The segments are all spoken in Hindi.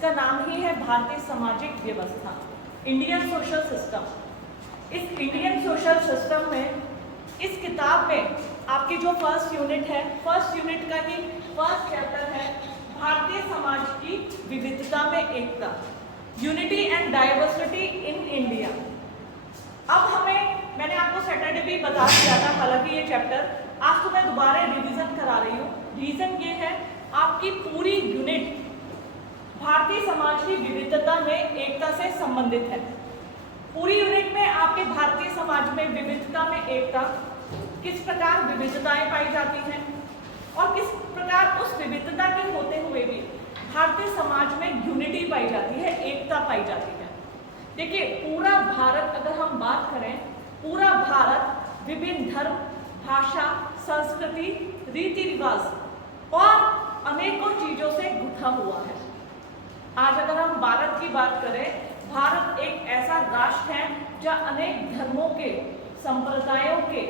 इसका नाम ही है भारतीय सामाजिक व्यवस्था, इंडियन सोशल सिस्टम। इस इंडियन सोशल सिस्टम में इस किताब में आपकी जो फर्स्ट यूनिट है, फर्स्ट यूनिट का ही फर्स्ट चैप्टर है भारतीय समाज की विविधता में एकता, unity and diversity in India. अब मैंने आपको सैटरडे भी बता दिया था, हालांकि ये चैप्टर आज तो मैं दोबारा रिवीजन करा रही हूँ। रीजन ये है, आपकी पूरी यूनिट भारतीय समाज की विविधता में एकता से संबंधित है। पूरी यूनिट में आपके भारतीय समाज में विविधता में एकता, किस प्रकार विविधताएं पाई जाती हैं और किस प्रकार उस विविधता के होते हुए भी भारतीय समाज में यूनिटी पाई जाती है, एकता पाई जाती है। देखिए, पूरा भारत अगर हम बात करें, पूरा भारत विभिन्न धर्म, भाषा, संस्कृति, रीति रिवाज और अनेकों चीजों से गुथा हुआ है। आज अगर हम भारत की बात करें, भारत एक ऐसा राष्ट्र है जहाँ अनेक धर्मों के, संप्रदायों के,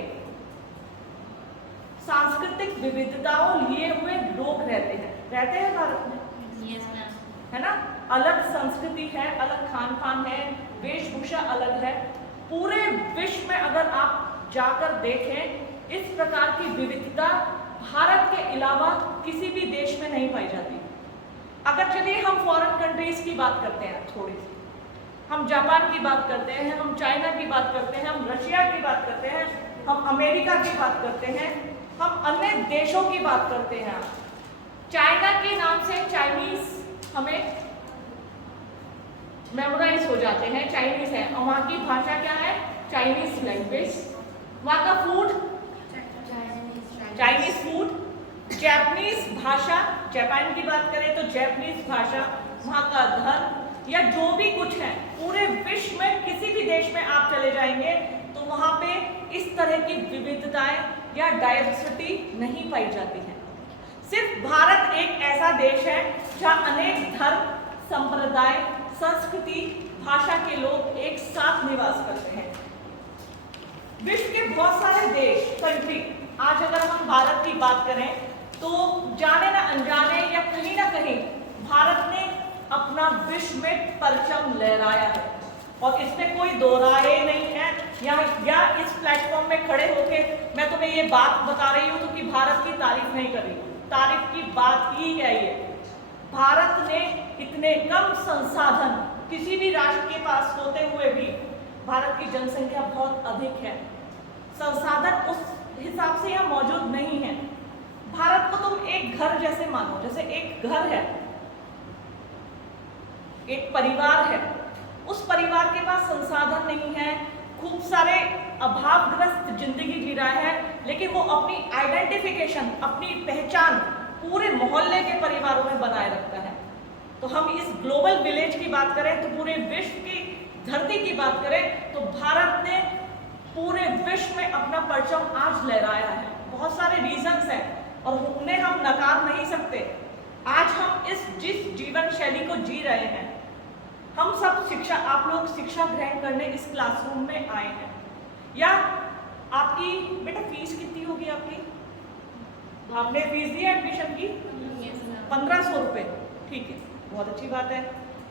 सांस्कृतिक विविधताओं लिए हुए लोग रहते हैं भारत में। Yes, ma'am. है ना, अलग संस्कृति है, अलग खान पान है, वेशभूषा अलग है। पूरे विश्व में अगर आप जाकर देखें, इस प्रकार की विविधता भारत के अलावा किसी भी देश में नहीं पाई जाती। अगर चलिए हम फॉरेन कंट्रीज की बात करते हैं, थोड़ी सी हम जापान की बात करते हैं, हम चाइना की बात करते हैं, हम रशिया की बात करते हैं, हम अमेरिका की बात करते हैं, हम अन्य देशों की बात करते हैं। चाइना के नाम से चाइनीज हमें मेमोराइज हो जाते हैं, चाइनीज है, और वहाँ की भाषा क्या है, चाइनीज लैंग्वेज। वहाँ का फूड चाइनीज फूड, जापानीज भाषा, जापान की बात करें तो जापानीज भाषा, वहाँ का धर्म या जो भी कुछ है, पूरे विश्व में किसी भी देश में आप चले जाएंगे तो वहाँ पे इस तरह की विविधताएं या डाइवर्सिटी नहीं पाई जाती है। सिर्फ भारत एक ऐसा देश है जहाँ अनेक धर्म, संप्रदाय, संस्कृति, भाषा के लोग एक साथ निवास करते हैं। विश्व के बहुत सारे देश, कंट्री, आज अगर हम भारत की बात करें तो जाने ना अनजाने या कहीं ना कहीं भारत ने अपना विश्व में परचम लहराया है, और इसमें कोई दो राय नहीं है। या इस प्लेटफॉर्म में खड़े होके मैं तुम्हें ये बात बता रही हूँ तो कि भारत की तारीफ नहीं कर रही हूँ, तारीफ की बात ही है ये। भारत ने इतने कम संसाधन किसी भी राष्ट्र के पास होते हुए भी, भारत की जनसंख्या बहुत अधिक है, संसाधन उस हिसाब से यहाँ मौजूद नहीं है। भारत को तुम एक घर जैसे मानो, जैसे एक घर है, एक परिवार है, उस परिवार के पास संसाधन नहीं है, खूब सारे अभावग्रस्त जिंदगी जी रहा है, लेकिन वो अपनी आइडेंटिफिकेशन, अपनी पहचान पूरे मोहल्ले के परिवारों में बनाए रखता है। तो हम इस ग्लोबल विलेज की बात करें, तो पूरे विश्व की धरती की बात करें, तो भारत ने पूरे विश्व में अपना परचम आज लहराया है। बहुत सारे रीजंस हैं और उन्हें हम नकार नहीं सकते। आज हम जिस जीवन शैली को जी रहे हैं, हम सब शिक्षा, आप लोग शिक्षा ग्रहण करने इस क्लासरूम में आए हैं। या आपकी बेटा फीस कितनी होगी आपकी? आपने फीस दी है एडमिशन की? 1500 रुपये, ठीक है, बहुत अच्छी बात है।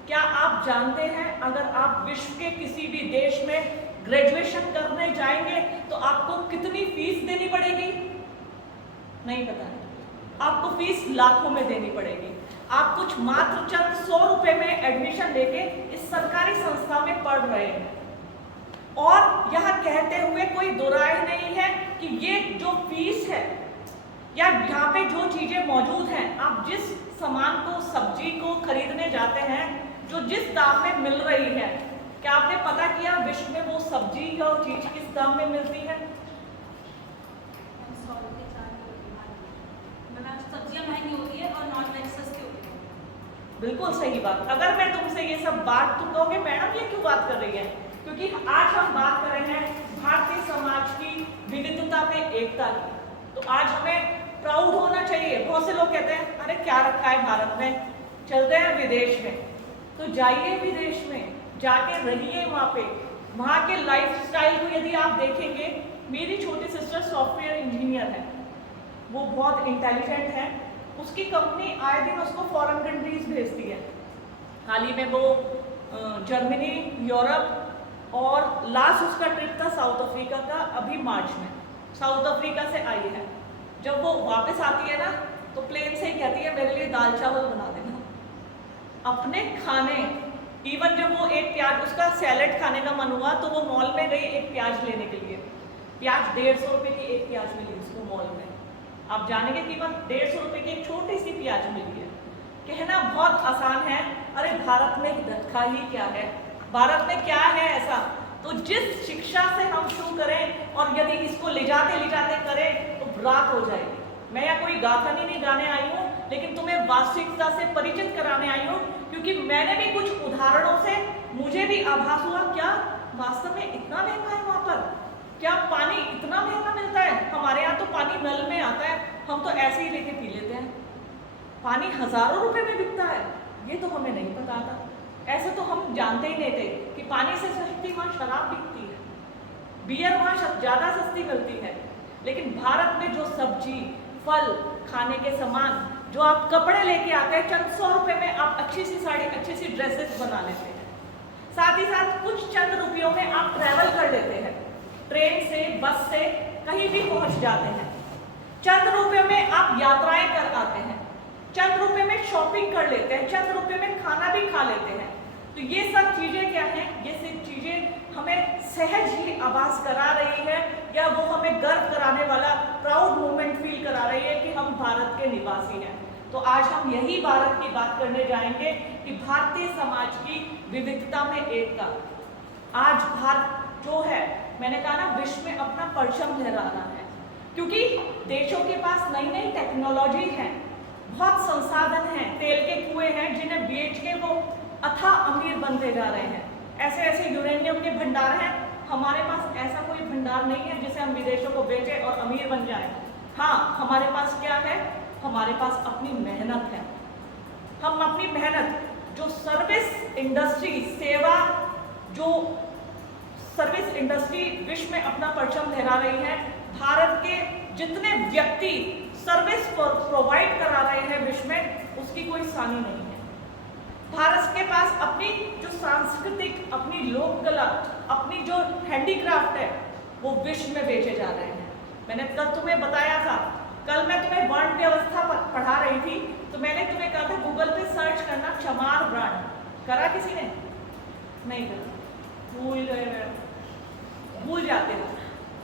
क्या आप जानते हैं, अगर आप विश्व के किसी भी देश में ग्रेजुएशन करने जाएंगे तो आपको कितनी फीस देनी पड़ेगी? नहीं पता है। आपको फीस लाखों में देनी पड़ेगी। आप कुछ मात्र चंद 100 रुपए में एडमिशन लेके इस सरकारी संस्था में पढ़ रहे हैं, और यह कहते हुए कोई दो राय नहीं है कि ये जो फीस है या यहाँ पे जो चीजें मौजूद हैं, आप जिस सामान को, सब्जी को खरीदने जाते हैं, जो जिस दाम में मिल रही है, क्या आपने पता किया विश्व में वो सब्जी या चीज किस दाम में मिलती है? सब्जियां महंगी होती है और नॉन वेज सस्ती होती है। बिल्कुल सही बात। अगर मैं तुमसे ये सब बात, तुम कहोगे मैडम ये क्यों बात कर रही है? क्योंकि आज हम बात कर रहे हैं भारतीय समाज की विविधता में एकता की। तो आज हमें प्राउड होना चाहिए। बहुत से लोग कहते हैं अरे क्या रखा है भारत में, चलते हैं विदेश में। तो जाइए विदेश में, जाके रहिए वहाँ पे, वहाँ के लाइफस्टाइल को यदि आप देखेंगे। मेरी छोटी सिस्टर सॉफ्टवेयर इंजीनियर है, वो बहुत इंटेलिजेंट है, उसकी कंपनी आए दिन उसको फॉरेन कंट्रीज भेजती है। हाल ही में वो जर्मनी, यूरोप और लास्ट उसका ट्रिप था साउथ अफ्रीका का, अभी मार्च में साउथ अफ्रीका से आई है। जब वो वापस आती है ना तो प्लेन से ही कहती है मेरे लिए दाल चावल बना देना। अपने खाने, इवन जब वो एक प्याज, उसका सैलेड खाने का मन हुआ तो वो मॉल में गई एक प्याज लेने के लिए। प्याज 150 रुपये की एक प्याज मिली उसको मॉल में। आप जानेंगे कीमत 150 रुपये की एक छोटी सी प्याज मिली है। कहना बहुत आसान है, अरे भारत में धक्का ही क्या है, भारत में क्या है ऐसा। तो जिस शिक्षा से हम शुरू करें और यदि इसको ले जाते करें तो रात हो जाएगी। मैं यहाँ कोई गाथानी नहीं गाने आई हूँ, लेकिन तुम्हें वास्तविकता से परिचित कराने आई हूँ, क्योंकि मैंने भी कुछ उदाहरणों से मुझे भी आभास हुआ, क्या वास्तव में इतना महंगा है वहाँ पर, क्या पानी इतना महंगा मिलता है। हमारे यहाँ तो पानी नल में आता है, हम तो ऐसे ही लेके पी लेते हैं। पानी हजारों रुपए में बिकता है, ये तो हमें नहीं पता था। ऐसे तो हम जानते ही नहीं थे कि पानी से सस्ती वहाँ शराब बिकती है, बियर वहाँ ज़्यादा सस्ती मिलती है। लेकिन भारत में जो सब्जी, फल, खाने के सामान, जो आप कपड़े लेके आते हैं, चंद 100 रुपये में आप अच्छी सी साड़ी, अच्छी सी ड्रेसेस बना लेते हैं। साथ ही साथ कुछ चंद रुपयों में आप ट्रैवल कर लेते हैं, ट्रेन से, बस से कहीं भी पहुंच जाते हैं। चंद रुपयों में आप यात्राएं कर आते हैं, चंद रुपये में शॉपिंग कर लेते हैं, चंद रुपये में खाना भी खा लेते हैं। तो ये सब चीजें क्या हैं, ये सब चीजें हमें सहज ही आभास करा रही है, या वो हमें गर्व कराने वाला प्राउड मोमेंट फील करा रही है कि हम भारत के निवासी हैं। तो आज हम यही भारत की बात करने जाएंगे कि भारतीय समाज की विविधता में एकता। आज भारत जो है, मैंने कहा ना, विश्व में अपना परचम लहराना है, क्योंकि देशों के पास नई नई टेक्नोलॉजी है, बहुत संसाधन हैं, तेल के कुएं हैं जिन्हें बेच के वो अथाह अमीर बनते जा रहे हैं। ऐसे ऐसे यूरेनियम के भंडार हैं, हमारे पास ऐसा कोई भंडार नहीं है जिसे हम विदेशों को बेचें और अमीर बन जाएं। हाँ, हमारे पास क्या है, हमारे पास अपनी मेहनत है। हम अपनी मेहनत, जो सर्विस इंडस्ट्री, सेवा, जो सर्विस इंडस्ट्री विश्व में अपना परचम लहरा रही है, भारत के जितने व्यक्ति सर्विस प्रोवाइड करा रहे हैं विश्व में, उसकी कोई सानी नहीं है। भारत के पास अपनी जो सांस्कृतिक, अपनी लोक कला, अपनी जो हैंडीक्राफ्ट है, वो विश्व में बेचे जा रहे हैं। मैंने कल तुम्हें बताया था, कल मैं तुम्हें वर्ण व्यवस्था पढ़ा रही थी, तो मैंने तुम्हें कहा था गूगल पे सर्च करना चमार ब्रांड। करा किसी ने? नहीं करा, भूल गए, भूल जाते हो।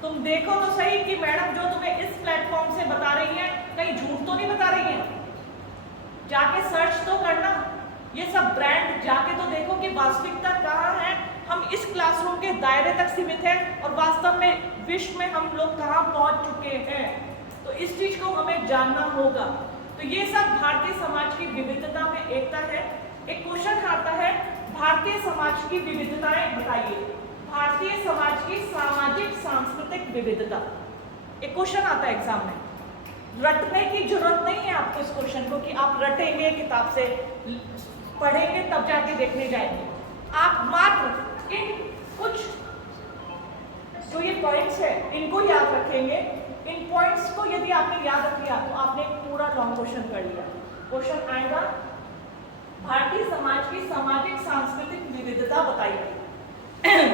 तुम देखो तो सही कि मैडम जो तुम्हें इस प्लेटफॉर्म से बता रही है, कहीं झूठ तो नहीं बता रही है। जाके सर्च तो करना, ये सब ब्रांड जाके तो देखो कि वास्तविकता कहाँ है। हम इस क्लासरूम के दायरे तक सीमित हैं और वास्तव में विश्व में हम लोग कहाँ पहुंच चुके हैं। तो इस चीज को हमें जानना होगा। तो ये सब भारतीय समाज की विविधता में एकता है। एक क्वेश्चन आता है, भारतीय समाज की विविधताएं बताइए। भारतीय समाज की सामाजिक सांस्कृतिक विविधता, एक क्वेश्चन आता है एग्जाम में। रटने की जरूरत नहीं है आपको इस क्वेश्चन को कि आप रटेंगे, किताब से पढ़ेंगे तब जाके देखने जाएंगे। आप मात्र इन कुछ जो ये पॉइंट्स है इनको याद रखेंगे। इन पॉइंट्स को यदि आपने याद रख लिया तो आपने एक पूरा लॉन्ग क्वेश्चन कर लिया। क्वेश्चन आएगा, भारतीय समाज की सामाजिक सांस्कृतिक विविधता बताइए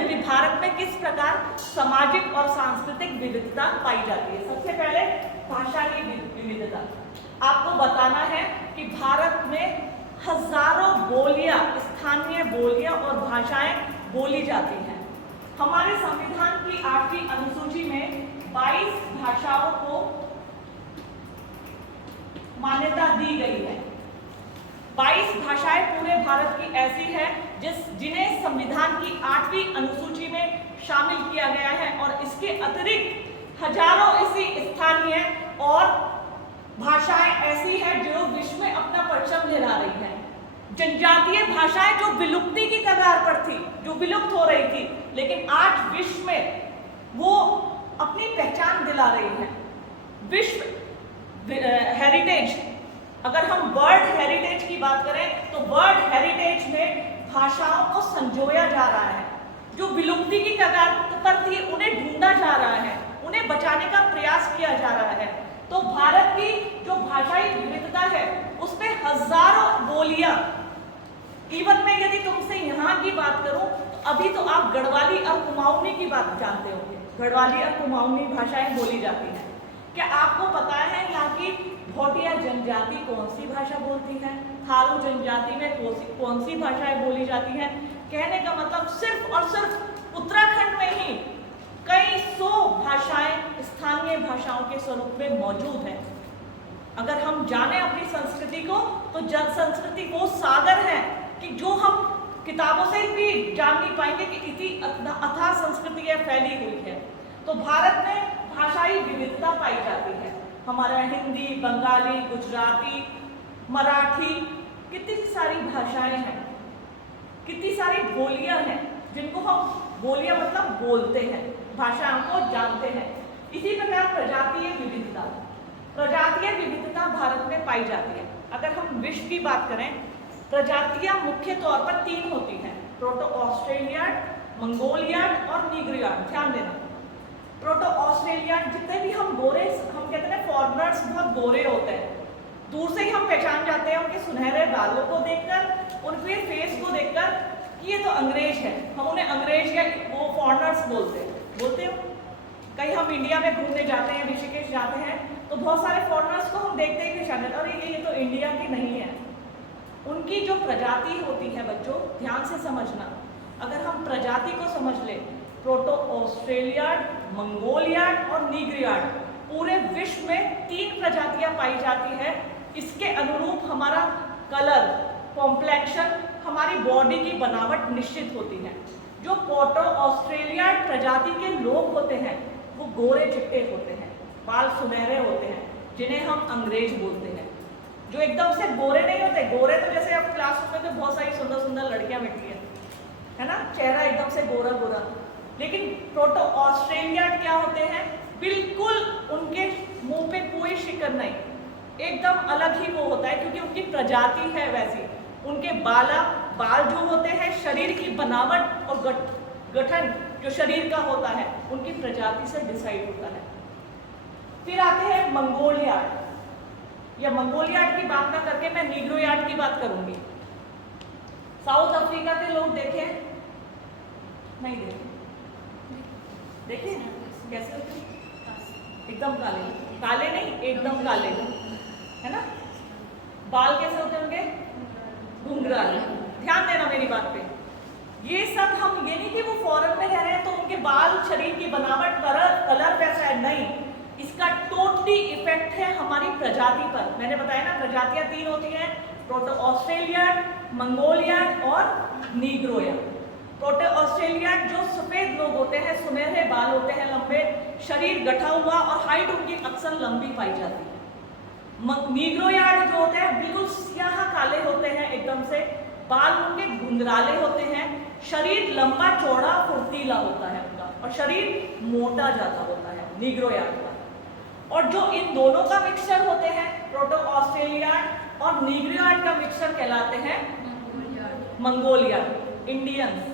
कि भारत में किस प्रकार सामाजिक और सांस्कृतिक विविधता पाई जाती है। सबसे पहले भाषा की विविधता। आपको बताना है कि भारत में हजारों बोलियां, स्थानीय बोलियां और भाषाएं बोली जाती हैं। हमारे संविधान की 8वीं अनुसूची में 22 भाषाओं को मान्यता दी गई है। 22 भाषाएं पूरे भारत की ऐसी हैं जिन्हें संविधान की 8वीं अनुसूची में शामिल किया गया है, और इसके अतिरिक्त हजारों ऐसी स्थानीय और भाषाएं ऐसी हैं जो विश्व में अपना परचम लहरा रही हैं। जनजातीय भाषाएं जो विलुप्ति की कगार पर थी, जो विलुप्त हो रही थी, लेकिन आज विश्व में वो अपनी पहचान दिला रही हैं। विश्व हेरिटेज, अगर हम वर्ल्ड हेरिटेज की बात करें तो वर्ल्ड हेरिटेज में भाषाओं को संजोया जा रहा है। जो विलुप्ति की कगार पर थी उन्हें ढूंढा जा रहा है, उन्हें बचाने का प्रयास किया जा रहा है। तो भारत की जो भाषाई विविधता है उसमें हजारों बोलियां इवन मैं यदि तुमसे यहाँ की बात करूं तो अभी तो आप गढ़वाली और कुमाऊनी की बात जानते होंगे। गढ़वाली और कुमाऊनी भाषाएं बोली जाती हैं। क्या आपको पता है यहाँ की भोटिया जनजाति कौन सी भाषा बोलती है? थारू जनजाति में कौन सी भाषाएं बोली जाती हैं? कहने का मतलब सिर्फ और सिर्फ उत्तराखंड में ही कई सौ भाषाएं स्थानीय भाषाओं के स्वरूप में मौजूद है। अगर हम जाने अपनी संस्कृति को तो जन संस्कृति वो सागर है कि जो हम किताबों से भी जान नहीं पाएंगे कि इतनी अथाह संस्कृति है फैली हुई है। तो भारत में भाषाई विविधता पाई जाती है। हमारा हिंदी, बंगाली, गुजराती, मराठी, कितनी सारी भाषाएं हैं, कितनी सारी बोलियां हैं जिनको हम बोलियां मतलब बोलते हैं, भाषाओं को जानते हैं। इसी प्रकार प्रजातीय विविधता भारत में पाई जाती है। अगर हम विश्व की बात करें, प्रजातियां मुख्य तौर पर 3 होती हैं: प्रोटो ऑस्ट्रेलियाड, मंगोलियाड और नीग्रियाड। ध्यान देना, प्रोटो ऑस्ट्रेलियाड जितने भी हम कहते हैं फॉरेनर्स बहुत गोरे होते हैं, दूर से ही हम पहचान जाते हैं उनके सुनहरे बालों को देखकर, उनके फेस को देखकर कि ये तो अंग्रेज है। हम उन्हें अंग्रेज या वो फॉरेनर्स बोलते हो। कहीं हम इंडिया में घूमने जाते हैं, ऋषिकेश जाते हैं, तो बहुत सारे फॉरेनर्स को हम देखते हैं कि शायद अरे ये तो इंडिया की नहीं है। उनकी जो प्रजाति होती है बच्चों, ध्यान से समझना, अगर हम प्रजाति को समझ ले, प्रोटो ऑस्ट्रेलियाड, मंगोलियाड और नीग्रियाड, पूरे विश्व में 3 प्रजातियां पाई जाती है। इसके अनुरूप हमारा कलर, कॉम्प्लेक्शन, हमारी बॉडी की बनावट निश्चित होती है। जो प्रोटो ऑस्ट्रेलियाड प्रजाति के लोग होते हैं वो गोरे चिट्टे होते हैं, बाल सुनहरे होते हैं, जिन्हें हम अंग्रेज बोलते हैं। जो एकदम से गोरे नहीं होते, गोरे तो जैसे अब क्लासरूम में तो बहुत सारी सुंदर सुंदर लड़कियां बैठी है ना, चेहरा एकदम से गोरा गोरा। लेकिन प्रोटो ऑस्ट्रेलियाड क्या होते हैं, बिल्कुल उनके मुंह पे कोई शिकन नहीं, एकदम अलग ही वो होता है, क्योंकि उनकी प्रजाति है वैसी। उनके बाल जो होते हैं, शरीर की बनावट और गठन जो शरीर का होता है उनकी प्रजाति से डिसाइड होता है। फिर आते हैं मंगोलियाड। या मंगोलियाड की बात ना करके मैं नीग्रोयाड की बात करूंगी। साउथ अफ्रीका के लोग देखें, नहीं देखे कैसे होते हैं? एकदम काले, काले नहीं एकदम काले, है ना। बाल कैसे होते होंगे? घुंघराले। ध्यान देना मेरी बात पे। ये सब हम ये नहीं कि वो फॉरेन में रह रहे हैं तो उनके बाल, शरीर की बनावट, कलर वैसा है, नहीं। इसका टोटली इफेक्ट है हमारी प्रजाति पर। मैंने बताया ना, प्रजातियां 3 होती हैं: प्रोटो ऑस्ट्रेलियाड, मंगोलियाड और नीग्रोयाड। प्रोटो ऑस्ट्रेलियाड जो सफेद लोग होते हैं, सुनहरे बाल होते हैं, लंबे, शरीर गठा हुआ और हाइट उनकी अक्सर लंबी पाई जाती है। नीग्रोयाड जो होते हैं बिल्कुल स्याह काले होते हैं एकदम से, बाल उनके घुंघराले होते हैं, शरीर लंबा चौड़ा फुर्तीला होता है उनका, और शरीर मोटा जाता होता है नीग्रोयाड का। और जो इन दोनों का मिक्सचर होते हैं, प्रोटो ऑस्ट्रेलियाड और नीग्रोयाड का मिक्सचर कहलाते हैं मंगोलियाड। इंडियंस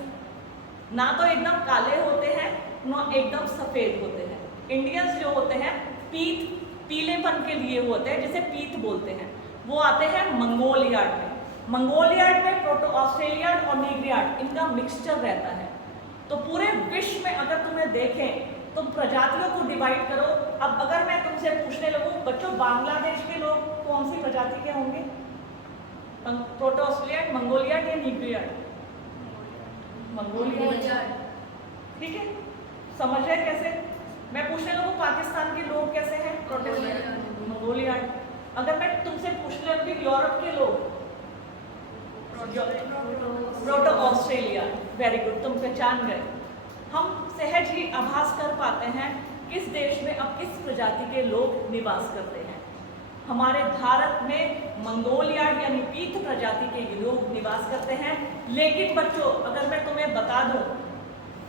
ना तो एकदम काले होते हैं ना एकदम सफेद होते हैं। इंडियंस जो होते हैं पीलेपन के लिए होते हैं, जिसे पीत बोलते हैं, वो आते हैं मंगोलियाड में। मंगोलियाड में प्रोटो ऑस्ट्रेलियाड और नीग्रियाड इनका मिक्सचर रहता है। तो पूरे विश्व में अगर तुम्हें देखें तो प्रजातियों को डिवाइड करो। अब अगर मैं तुमसे पूछने लगूं, बच्चों बांग्लादेश के लोग कौन सी प्रजाति के होंगे? प्रोटो ऑस्ट्रेलियाड, मंगोलियाड या नीग्रियाड? मंगोलियाड। ठीक है, समझ रहे कैसे? मैं पूछने लगूं पाकिस्तान के लोग कैसे हैं? प्रोटो मंगोलियाड। अगर मैं तुमसे पूछने लगूं यूरोप के लोग, प्रोटो ऑस्ट्रेलिया। वेरी गुड, तुम पहचान गए। हम सहज ही आभास कर पाते हैं किस देश में अब किस प्रजाति के लोग निवास करते हैं। हमारे भारत में मंगोलियाड यानी पीत प्रजाति के लोग निवास करते हैं। लेकिन बच्चों अगर मैं तुम्हें बता दूं,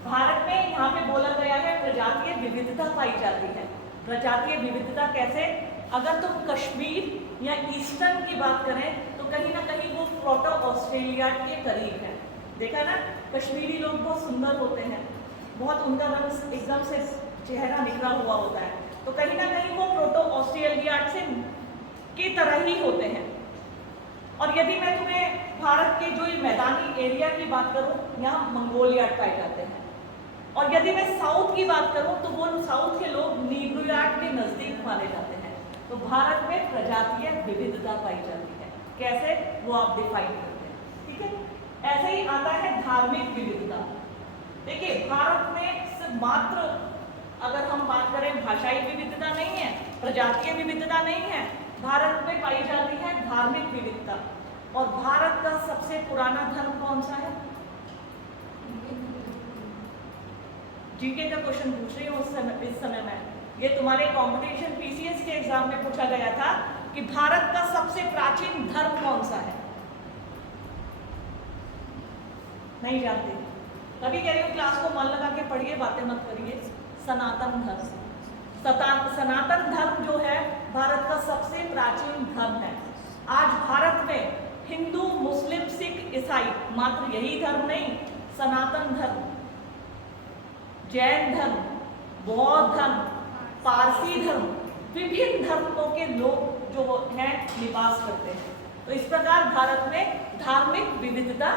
भारत में यहाँ पे बोला गया है प्रजातीय विविधता पाई जाती है। प्रजातीय विविधता कैसे? अगर तुम कश्मीर या ईस्टर्न की बात करें तो कहीं ना कहीं वो प्रोटो ऑस्ट्रेलियाड के करीब है। देखा ना, कश्मीरी लोग बहुत सुंदर होते हैं, बहुत उनका रंग एकदम से चेहरा निखरा हुआ होता है, तो कहीं ना कहीं वो प्रोटो ऑस्ट्रेलियाड से की तरह ही होते हैं। और यदि मैं तुम्हें भारत के जो ये मैदानी एरिया की बात करूं, यहाँ मंगोलियाड पाए जाते हैं। और यदि मैं साउथ की बात करूं तो वो साउथ के लोग नीग्रोयाड के नजदीक माने जाते हैं। तो भारत में प्रजातीय विविधता पाई जाती है। कैसे, वो आप डिफाइन करते हैं, ठीक है। ऐसे ही आता है धार्मिक विविधता। देखिए, भारत में सिर्फ मात्र अगर हम बात करें भाषाई विविधता नहीं है, प्रजातीय विविधता नहीं है, भारत में पाई जाती है धार्मिक विविधता। और भारत का सबसे पुराना धर्म कौन सा है? जीके का क्वेश्चन पूछ रही हूँ इस समय मैं। ये तुम्हारे कंपटीशन पीसीएस के एग्जाम में पूछा गया था कि भारत का सबसे प्राचीन धर्म कौन सा है। नहीं जानते? तभी कह रही हूँ क्लास को मन लगा के पढ़िए, बातें मत करिए। सनातन धर्म। सनातन धर्म जो है भारत का सबसे प्राचीन धर्म है। आज भारत में हिंदू, मुस्लिम, सिख, ईसाई मात्र यही धर्म नहीं, सनातन धर्म, जैन धर्म, बौद्ध धर्म, पारसी धर्म, विभिन्न धर्मों के लोग जो हैं निवास करते हैं। तो इस प्रकार भारत में धार्मिक विविधता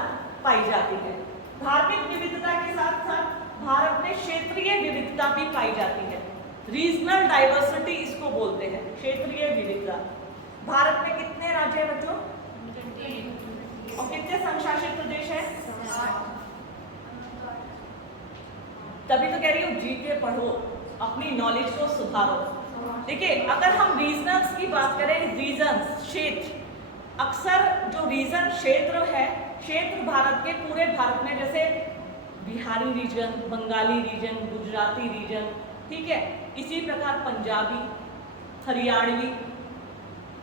पाई जाती है। धार्मिक विविधता के साथ साथ भारत में क्षेत्रीय विविधता भी पाई जाती है। रीजनल डाइवर्सिटी इसको बोलते हैं, क्षेत्रीय विविधता। भारत में कितने राज्य हैं बच्चों? और कितने संशासित प्रदेश हैं? तभी तो कह रही हूँ जीके पढ़ो, अपनी नॉलेज को सुधारो। देखिए, अगर हम रीजनल्स की बात करें, रीजन्स, क्षेत्र, अक्सर जो रीजन क्षेत्र है, क्षेत्र भारत के पूरे भारत में, जैसे Bihari region, Bengali region, Gujarati region, ठीक है, इसी प्रकार पंजाबी, हरियाणवी,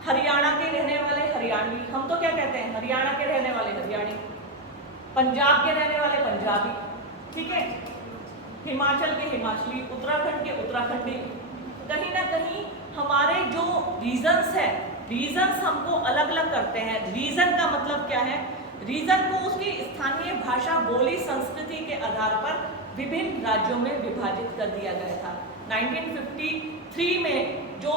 हरियाणा के रहने वाले हरियाणवी, हम तो क्या कहते हैं, हरियाणा के रहने वाले हरियाणी, पंजाब के रहने वाले पंजाबी, ठीक है, हिमाचल के हिमाचली, उत्तराखंड के उत्तराखंडी। कहीं ना कहीं हमारे जो रीजन्स है, रीजन्स हमको अलग अलग करते हैं। रीजन का मतलब क्या है? रीजन को उसकी स्थानीय भाषा, बोली, संस्कृति के आधार पर विभिन्न राज्यों में विभाजित कर दिया गया था। 1953 में जो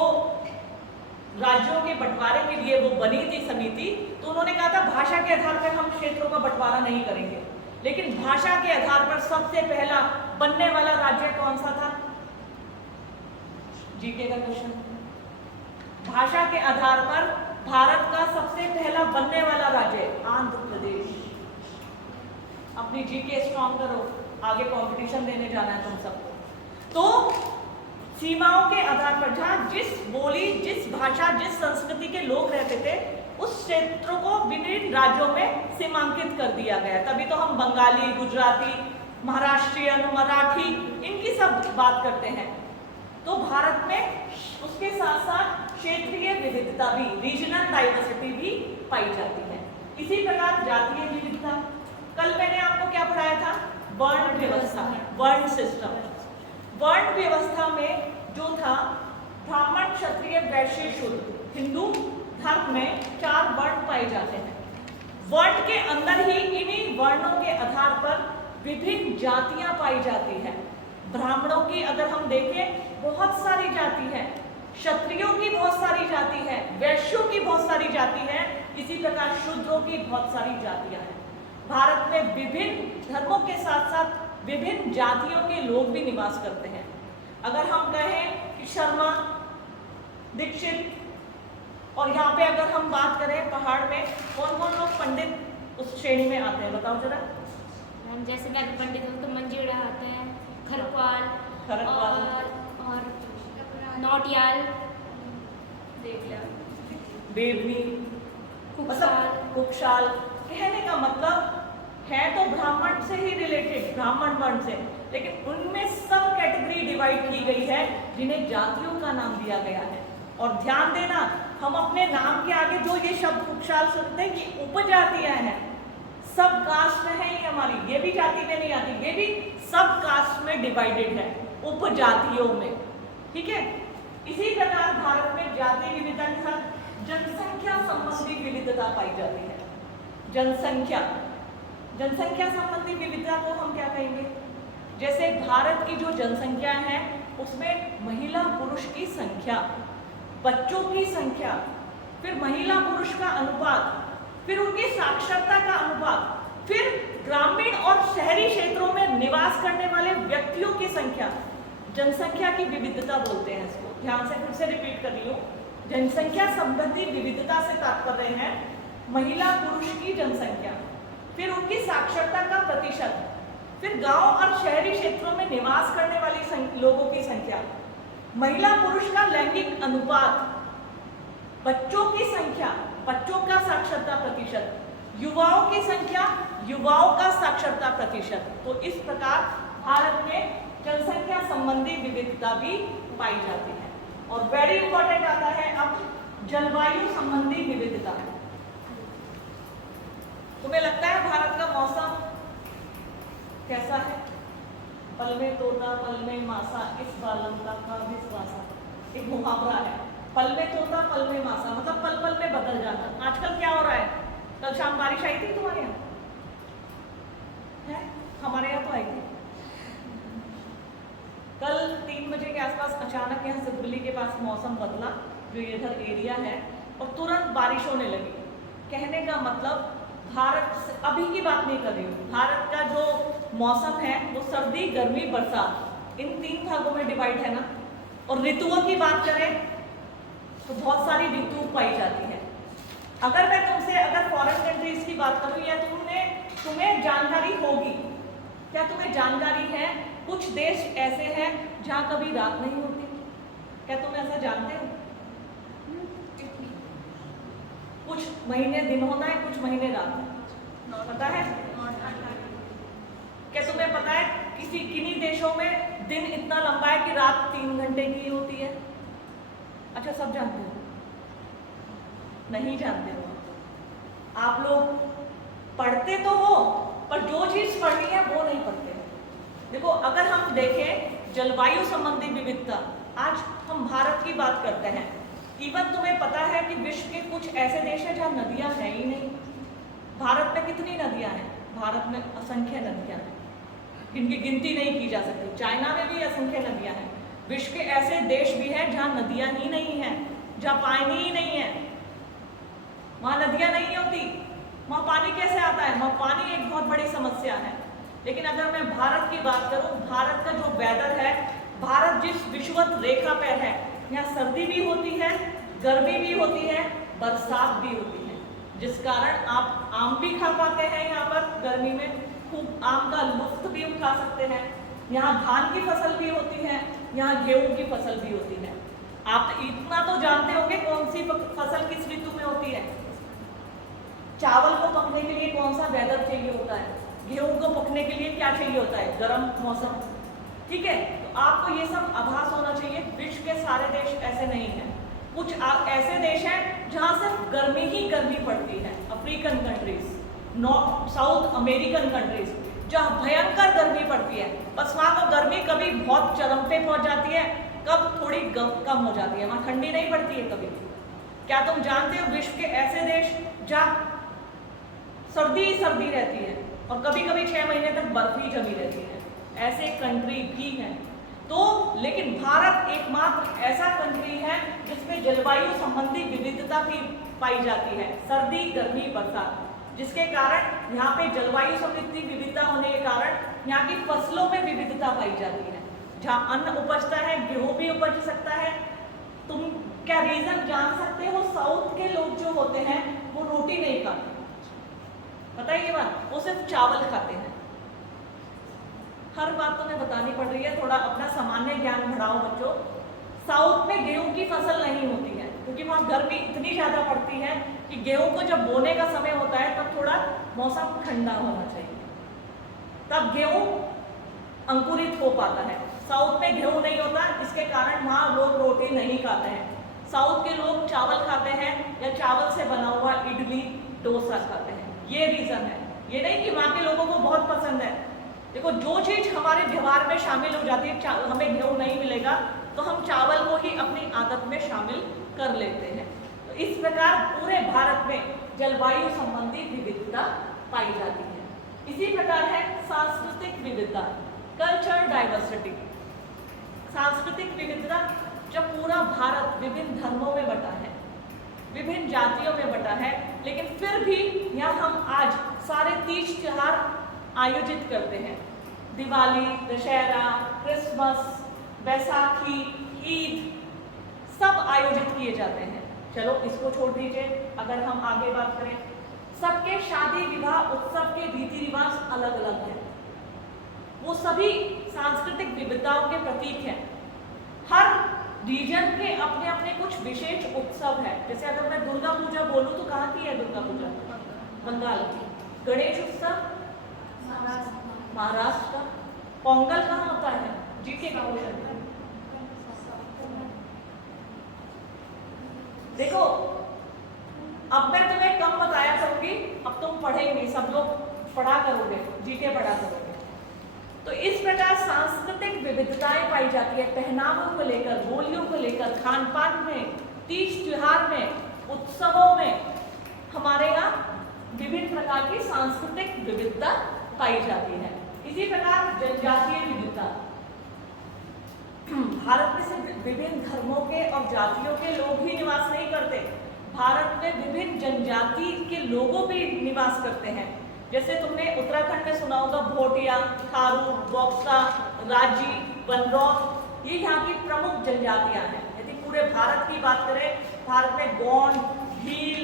राज्यों के बंटवारे के लिए वो बनी थी समिति, तो उन्होंने कहा था भाषा के आधार पर हम क्षेत्रों का बंटवारा नहीं करेंगे। लेकिन भाषा के आधार पर सबसे पहला बनने वाला राज्य कौन सा था? जीके का क्वेश्चन। भाषा के आधार पर भारत का सबसे पहला बनने वाला राज्य आंध्र प्रदेश। अपनी जीके स्ट्रॉन्ग करो, आगे कंपटीशन देने जाना है तुम सबको। तो सीमाओं के आधार पर जहाँ जिस बोली, जिस भाषा, जिस संस्कृति के लोग रहते थे, उस क्षेत्र को विभिन्न राज्यों में सीमांकित कर दिया गया। तभी तो हम बंगाली, गुजराती, महाराष्ट्रियन, मराठी, इनकी सब बात करते हैं। तो भारत में उसके साथ साथ क्षेत्रीय विविधता भी, रीजनल डाइवर्सिटी भी पाई जाती है। इसी प्रकार जातीय विविधता। कल मैंने आपको क्या पढ़ाया था? वर्ण व्यवस्था, वर्ण सिस्टम। वर्ण व्यवस्था में जो था ब्राह्मण, क्षत्रिय, वैश्य, शूद्र, हिंदू धर्म में 4 वर्ण पाए जाते हैं। वर्ण के अंदर ही इन्हीं वर्णों के आधार पर विभिन्न जातियां पाई जाती हैं। ब्राह्मणों की अगर हम देखें, बहुत सारी जाति है, क्षत्रियों की बहुत सारी जाति है, वैश्यों की बहुत सारी जाति है, इसी प्रकार शूद्रों की बहुत सारी जातियां हैं। भारत में विभिन्न धर्मों के साथ साथ विभिन्न जातियों के लोग भी निवास करते हैं। अगर हम कहें कि शर्मा, दीक्षित, और यहाँ पे अगर हम बात करें पहाड़ में कौन कौन लोग पंडित उस श्रेणी में आते हैं, बताओ जरा। जैसे कि अगर पंडित हो तो मंजीरा आते हैं, खरपाल, और नौटियाल, देवनी, मतलब कुक्षाल। कहने का मतलब है तो ब्राह्मण से ही रिलेटेड, ब्राह्मण वर्ण से, लेकिन उनमें सब कैटेगरी डिवाइड की गई है जिन्हें जातियों का नाम दिया गया है। और ध्यान देना, हम अपने नाम के आगे जो ये शब्द कुक्षाल सुनते हैं, ये उपजातियां हैं, सब कास्ट में है ये हमारी, ये भी जाति में नहीं आती, ये भी सब कास्ट में डिवाइडेड है, उपजातियों में, ठीक है। इसी प्रकार भारत में जाति विविधता के साथ जनसंख्या संबंधी विविधता पाई जाती है। जनसंख्या संबंधी विविधता को हम क्या कहेंगे? जैसे भारत की जो जनसंख्या है उसमें महिला पुरुष की संख्या, बच्चों की संख्या, फिर महिला पुरुष का अनुपात, फिर उनकी साक्षरता का अनुपात, फिर ग्रामीण और शहरी क्षेत्रों में निवास करने वाले व्यक्तियों की संख्या, जनसंख्या की विविधता बोलते हैं इसको। ध्यान से फिर से रिपीट कर रही हूँ, जनसंख्या संबंधी विविधता से तात्पर्य है महिला पुरुष की जनसंख्या, फिर उनकी साक्षरता का प्रतिशत, फिर गांव और शहरी क्षेत्रों में निवास करने वाली लोगों की संख्या, महिला पुरुष का लैंगिक अनुपात, बच्चों की संख्या, बच्चों का साक्षरता प्रतिशत, युवाओं की संख्या, युवाओं का साक्षरता प्रतिशत। तो इस प्रकार भारत में जनसंख्या संबंधी विविधता भी पाई जाती है। और वेरी इंपॉर्टेंट आता है अब जलवायु संबंधी विविधता। तुम्हें लगता है भारत का मौसम कैसा है? पल में तोता पल में मासा, इस बालम का विश्वासा, एक मुहावरा है। पल में तोता पल में मासा, मतलब पल पल में बदल जाता। आजकल क्या हो रहा है? कल शाम बारिश आई थी तुम्हारे यहाँ? है? हमारे यहाँ तो आई थी। कल 3 बजे के आसपास अचानक यहाँ सिद्धबली के पास मौसम बदला, जो इधर एरिया है, और तुरंत बारिश होने लगी। कहने का मतलब भारत से, अभी की बात नहीं कर रही हूँ, भारत का जो मौसम है वो सर्दी गर्मी बरसात इन 3 भागों में डिवाइड है ना। और ऋतुओं की बात करें तो बहुत सारी ऋतु पाई जाती है। अगर मैं तुमसे अगर फॉरेन कंट्रीज की बात करूँ, या तुम्हें जानकारी होगी, क्या तुम्हें जानकारी है कुछ देश ऐसे हैं जहाँ कभी रात नहीं होती? क्या तुम ऐसा जानते हो? कुछ महीने दिन होता है, कुछ महीने रात, पता है? क्या तुम्हें पता है किन्हीं देशों में दिन इतना लंबा है कि रात 3 घंटे की होती है? अच्छा, सब जानते हो? नहीं जानते हो? आप लोग पढ़ते तो हो, पर जो चीज पढ़नी है वो नहीं पढ़ते। देखो, अगर हम देखें जलवायु संबंधी विविधता, आज हम भारत की बात करते हैं। इवन तुम्हें पता है कि विश्व के कुछ ऐसे देश हैं जहाँ नदियां हैं ही नहीं। भारत में कितनी नदियां हैं? भारत में असंख्य नदियां हैं, जिनकी गिनती नहीं की जा सकती। चाइना में भी असंख्य नदियां हैं। विश्व के ऐसे देश भी हैं जहाँ नदियां ही नहीं हैं, जहाँ पानी ही नहीं है। वहाँ नदियां नहीं होती, वहाँ पानी कैसे आता है? वहाँ पानी एक बहुत बड़ी समस्या है। लेकिन अगर मैं भारत की बात करूं, भारत का जो वेदर है, भारत जिस विषुवत रेखा पर है, यहाँ सर्दी भी होती है, गर्मी भी होती है, बरसात भी होती है, जिस कारण आप आम भी खा पाते हैं। यहाँ पर गर्मी में खूब आम का लुत्फ भी उठा सकते हैं। यहाँ धान की फसल भी होती है, यहाँ गेहूं की फसल भी होती है। आप इतना तो जानते होंगे कौन सी फसल किस ऋतु में होती है। चावल को पकने के लिए कौन सा वेदर चाहिए होता है, गेहूं को पकने के लिए क्या चाहिए होता है? गर्म मौसम। ठीक है, तो आपको ये सब आभास होना चाहिए। विश्व के सारे देश ऐसे नहीं हैं। कुछ ऐसे देश हैं जहां सिर्फ गर्मी ही गर्मी पड़ती है। African countries, south American countries, जहाँ भयंकर गर्मी पड़ती है। बस वहाँ को गर्मी कभी बहुत चरम पे पहुंच जाती है, कब थोड़ी कम हो जाती है, वहाँ ठंडी नहीं पड़ती है कभी। क्या तुम जानते हो विश्व के ऐसे देश जहाँ सर्दी ही सर्दी रहती है और कभी कभी 6 महीने तक बर्फ ही जमी रहती है? ऐसे कंट्री भी हैं। तो लेकिन भारत एकमात्र ऐसा कंट्री है जिसमें जलवायु संबंधी विविधता भी पाई जाती है, सर्दी गर्मी बरसात, जिसके कारण यहाँ पे जलवायु संबंधी विविधता होने के कारण यहाँ की फसलों में विविधता पाई जाती है। जहाँ अन्न उपजता है, गेहूं भी उपज सकता है। तुम क्या रीजन जान सकते हो? साउथ के लोग जो होते हैं वो रोटी नहीं खाते, पता है ये बात? वो सिर्फ चावल खाते हैं। हर बात तुम्हें बतानी पड़ रही है, थोड़ा अपना सामान्य ज्ञान बढ़ाओ बच्चों। साउथ में गेहूं की फसल नहीं होती है क्योंकि वहाँ गर्मी इतनी ज़्यादा पड़ती है कि गेहूं को जब बोने का समय होता है तब थोड़ा मौसम ठंडा होना चाहिए, तब गेहूं अंकुरित हो पाता है। साउथ में गेहूं नहीं होता, इसके कारण वहाँ लोग रोटी नहीं खाते हैं। साउथ के लोग चावल खाते हैं या चावल से बना हुआ इडली डोसा खाते हैं। ये रीज़न है, ये नहीं कि वहाँ के लोगों को बहुत पसंद है। देखो, जो चीज़ हमारे व्यवहार में शामिल हो जाती है, हमें गेहूं नहीं मिलेगा तो हम चावल को ही अपनी आदत में शामिल कर लेते हैं। तो इस प्रकार पूरे भारत में जलवायु संबंधी विविधता पाई जाती है। इसी प्रकार है सांस्कृतिक विविधता, कल्चर डाइवर्सिटी। सांस्कृतिक विविधता, जब पूरा भारत विभिन्न धर्मों में बटा है, विभिन्न जातियों में बटा है, लेकिन फिर भी यहाँ हम आज सारे तीज त्योहार आयोजित करते हैं। दिवाली, दशहरा, क्रिसमस, बैसाखी, ईद सब आयोजित किए जाते हैं। चलो इसको छोड़ दीजिए, अगर हम आगे बात करें, सबके शादी विवाह उत्सव के रीति रिवाज अलग अलग हैं। वो सभी सांस्कृतिक विविधताओं के प्रतीक हैं। हर रीजन के अपने अपने कुछ विशेष उत्सव है। जैसे अगर मैं दुर्गा पूजा बोलूं तो कहाँ की है दुर्गा पूजा? बंगाल की। गणेश उत्सव महाराष्ट्र का। पोंगल कहाँ होता है? जीके का क्वेश्चन। देखो अब मैं तुम्हें कम बताया करूंगी, अब तुम पढ़ेंगे, सब लोग पढ़ा करोगे, जीके पढ़ा करोगे। तो इस प्रकार सांस्कृतिक विविधताएं पाई जाती है, पहनावों को लेकर, बोलियों को लेकर, खान पान में, तीज त्योहार में, उत्सवों में हमारे यहाँ विभिन्न प्रकार की सांस्कृतिक विविधता पाई जाती है। इसी प्रकार जनजातीय विविधता, भारत में सिर्फ विभिन्न धर्मों के और जातियों के लोग ही निवास नहीं करते, भारत में विभिन्न जनजाति के लोगों भी निवास करते हैं। जैसे तुमने उत्तराखंड में सुना होगा भोटिया, थारू, बॉक्सा, राजी, बनरौत, ये यहाँ की प्रमुख जनजातियां हैं। यदि पूरे भारत की बात करें, भारत में गोंड, भील,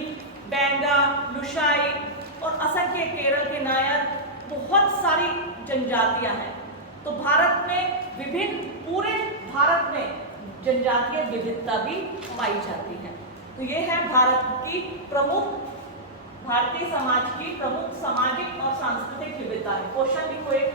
बैंगा, लुशाई और असंख्य केरल के नायर, बहुत सारी जनजातियां हैं। तो भारत में विभिन्न, पूरे भारत में जनजातीय विविधता भी पाई जाती है। तो ये है भारतीय समाज की प्रमुख सामाजिक और सांस्कृतिक विविधता है। क्वेश्चन लिखो एक।